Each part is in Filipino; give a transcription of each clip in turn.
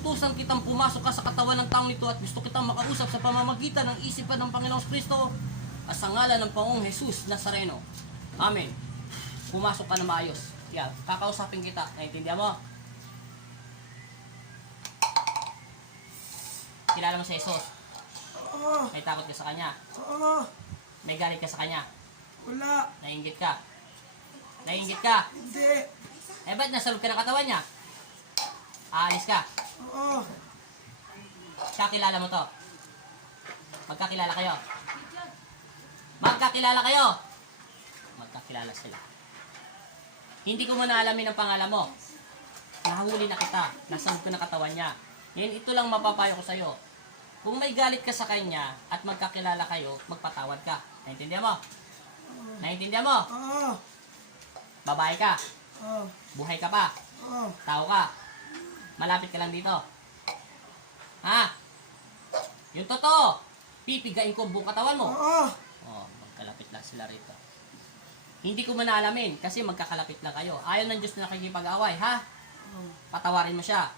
inutusan kitang pumasok ka sa katawan ng taong ito at gusto kitang makausap sa pamamagitan ng isipan ng Panginoong Kristo at sa ngalan ng Panginoong Jesus Nazareno. Amen. Pumasok ka na maayos. Yan, kakausapin kita. Naintindihan mo? Kilala mo si Jesus? Oo. May takot ka sa Kanya? Oo. May galit ka sa Kanya? Wala. Naiinggit ka? Naiinggit ka? Hindi. Eh, ba't nasa loob ka ng katawan niya? Aalis ka? Oo. Kakilala mo to? Magkakilala kayo? Magkakilala kayo? Magkakilala sila. Hindi ko muna alamin ang pangalan mo. Nahuli na kita. Nasa loob ko ng katawan niya. Ngayon, ito lang mapapayo ko sa'yo. Kung may galit ka sa kanya at magkakilala kayo, magpatawad ka. Naintindihan mo? Naintindihan mo? Oo. Babae ka? Oo. Buhay ka pa? Oo. Tao ka? Malapit ka lang dito? Ha? Yung totoo, pipigain ko ang buong katawan mo. Oo. Oh, magkalapit lang sila rito. Hindi ko man alamin kasi magkakalapit lang kayo. Ayaw ng Diyos na nakikipag-away, ha? Patawarin mo siya.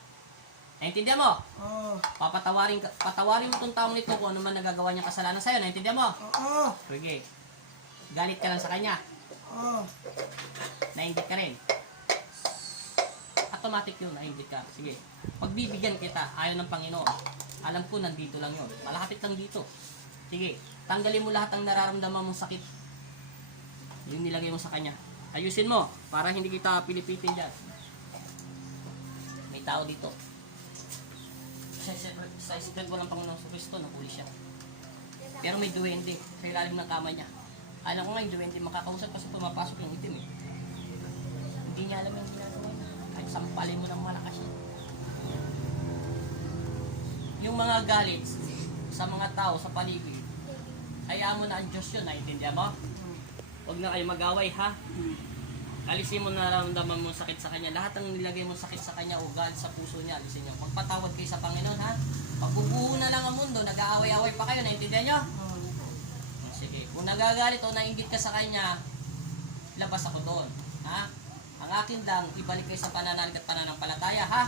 Naintindihan mo? Oo. Patawarin mo tong taong nito kung ano man nagagawa niya kasalanan sa'yo. Naintindihan mo? Oo. Sige. Galit ka lang sa kanya. Oo. Nainggit ka rin. Automatic yun, nainggit ka. Sige. Pagbibigyan kita, ayaw ng Panginoon. Alam ko, nandito lang yun. Malapit lang dito. Sige. Tanggalin mo lahat ng nararamdaman mong sakit. Yung nilagay mo sa kanya. Ayusin mo, para hindi kita pilipitin dyan. May tao dito. Sa isipan ko ng Panginoon sa Kristo, nahuli siya. Pero may duwende sa ilalim ng kama niya. Alam ko nga yung duwende makakausap kasi pumapasok yung itim eh. Hindi niya alam yung ginagawa niya. Kahit sampalin mo ng malakas siya. Yung mga galit sa mga tao sa paligid, hayaan mo na ang Diyos yun, naiintindihan mo? Huwag na kayo mag-away, ha? Alisin mo na nararamdaman mo sakit sa kanya. Lahat ng nilagay mo sakit sa kanya o galit sa puso niya, alisin niyo. Magpatawad kayo sa Panginoon, ha? Pagbubuo na lang ang mundo, nag-aaway-away pa kayo, naiintindihan niyo? Sige, kung nagagalit o nainggit ka sa kanya, labas ako doon, ha? Ang akin lang, ibalik kayo sa pananalig at pananampalataya, ha?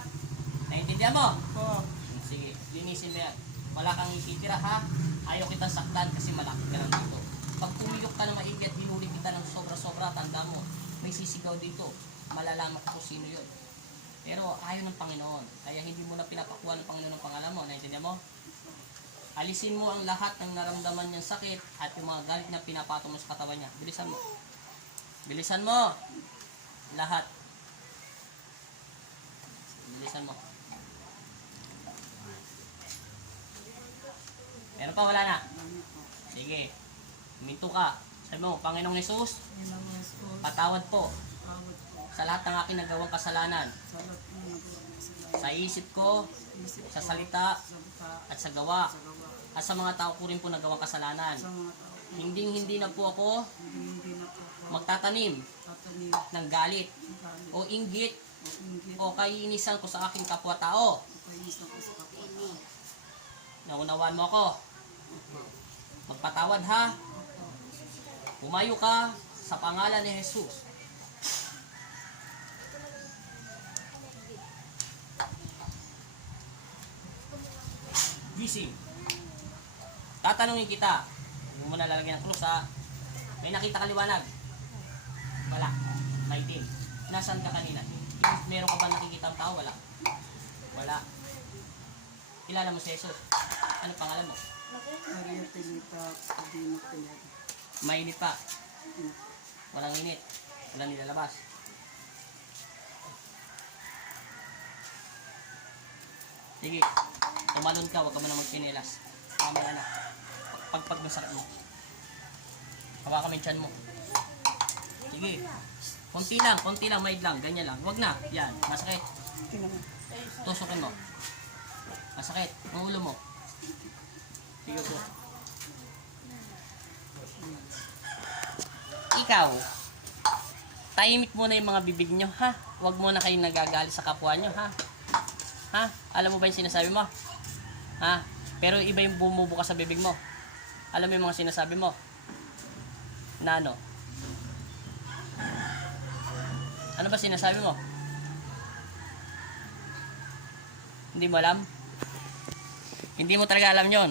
Naiintindihan mo? Oo. Sige, linisin mo yan. Wala kang ititira, ha? Ayaw kitang saktan kasi malapit ka lang dito. Pag tumiyok ka ng maigi at hinuli kita ng sobra-sobra, tanda mo, may sisigaw dito. Malalaman ko sino yun. Pero ayaw ng Panginoon. Kaya hindi mo na pinapakuha ng Panginoon ang pangalan mo. Naintindihan mo? Alisin mo ang lahat ng naramdaman niyang sakit at yung mga galit na pinapatong mo sa katawan niya. Bilisan mo. Bilisan mo. Lahat. Bilisan mo. Meron pa, wala na? Sige. Huminto ka. Sabi mo, Panginoong Jesus, patawad po sa lahat ng aking nagawang kasalanan. Sa isip ko, sa salita, at sa gawa. At sa mga tao ko rin po nagawang kasalanan. Hindi na po ako magtatanim ng galit o inggit o kainisan ko sa aking kapwa-tao. Naunawaan mo ako. Magpatawad, ha? Pumayo ka sa pangalan ni Jesus. Gising. Tatanungin kita. Huwag mo na lalagyan ng krus, ha? May nakita ka liwanag? Wala. Maitim. Nasaan ka kanina? Meron ka ba nakikita ang tao? Wala. Wala. Kilala mo si Jesus. Ano pangalan mo? Maria Pilita Padino Pineda. Mainit pa. Walang init. Walang nilalabas. Sige. Tumalon ka. Huwag ka mo na magpinilas. Mamaya na. Pagpag ng sakit mo. Hawakan mo yung tiyan mo. Sige. Konti lang, maid lang. Ganyan lang. Huwag na. Yan. Masakit. Tusukin mo. Masakit. Ang ulo mo. Sige po. Ikaw, tahimik muna yung mga bibig nyo, ha? Huwag muna kayong nagagalit sa kapwa nyo, ha? Ha? Alam mo ba yung sinasabi mo? Ha? Pero iba yung bumubuka sa bibig mo. Alam mo yung mga sinasabi mo? Na ano? Ano ba sinasabi mo? Hindi mo alam? Hindi mo talaga alam yon.